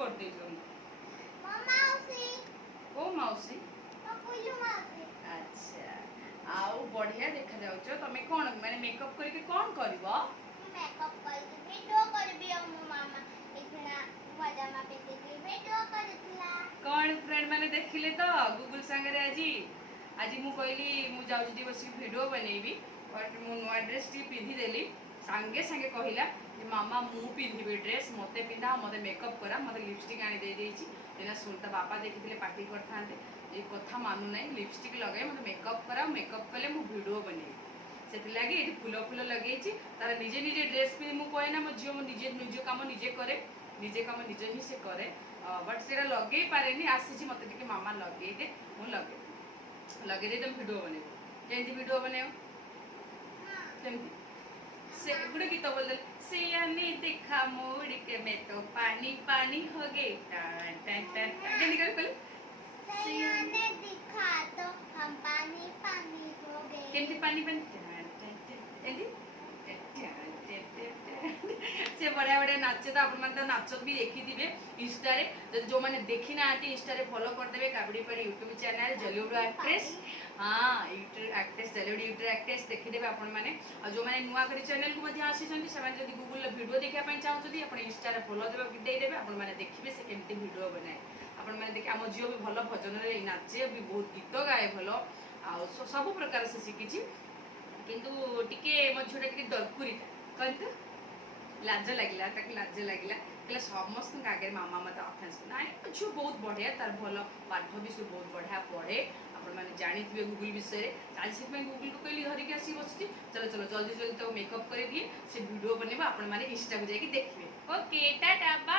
कर देछन मौसी ओ मौसी पुलु मौसी अच्छा आउ बढ़िया देखा जाउछ तमे कोन माने मेकअप करके कोन करबो मेकअप करके वीडियो करबी मो मामा इतना मजामा पे वीडियो करथिला कोन फ्रेंड माने देखिले तो गूगल संगे आज मु कहली मु जाउछ दी बसी वीडियो बनेबी बट मु नुआ ड्रेस टी पिंधि देली संगे संगे कहला कि मामा मु पिंधिबे ड्रेस मते पिंधा मते मेकअप करा मते लिपस्टिक आनी दे देछि तेना सुनता बापा देखिथिले पार्टी करथांते ए कथा मानु नै लिपस्टिक लगाए मते मेकअप करा मेकअप कले मु वीडियो बनेबी सेति लागि एठी फुल फुल लगेछि तार निजे निजे ड्रेस पे मु कहै ना मो जियो मु निजे काम निजे करे निजे काम निजे ही से करे बट सेरा लगे पारेनी आसीछि मते टिके मामा लगे दे मु लगे दे तुम वीडियो बनेबो केंती वीडियो बनेओ केंती से गुड गीत बोल दे सिया ने देखा मोड़ के मैं तो पानी पानी हो गई टन टन टन केंती कर बोल सिया ने दिखा तो हम पानी पानी हो गए केंती पानी पानी टन टन केंती से बढ़िया बढ़िया नाचे तो अपन तो नाच भी देखी थे इंस्टा रे जो मैंने देखी ना इंस्टा रे फॉलो कर देबे काबड़ी पड़ी यूट्यूब चैनल जलीउड एक्ट्रेस हां यूट्यूब एक्ट्रेस जलीउड यूट्यूब एक्ट्रेस देखि देबे अपन माने और जो माने नुआ करी चैनल को मध्य आसी छथि से माने यदि गूगल वीडियो देखा पई चाहौ छथि अपन इंस्टा रे फॉलो देबे दे देबे अपन माने देखिबे से केमती वीडियो बनाए अपन माने देखि हम जियो भी भलो भजन रे नाचे भी बहुत गीत गाए भलो आ सब प्रकार से शिखिछि किंतु टिके म छोटा टिके डरकुरी कहत लाज लगिला ताकि लाज लगिला कहले समस्त आगे मामा मत ऑफेंस ना जो बहुत बढ़िया तार भल पाठ भी सब बहुत बढ़िया पढ़े आपण माने जानी थिबे गूगल विषय रे आज से मैं गूगल को कहली धरिक आसी बसती चलो चलो जल्दी जल्दी तो मेकअप कर दिए से वीडियो बनेबा आपण माने इंस्टा को जाके देखबे ओके टाटा।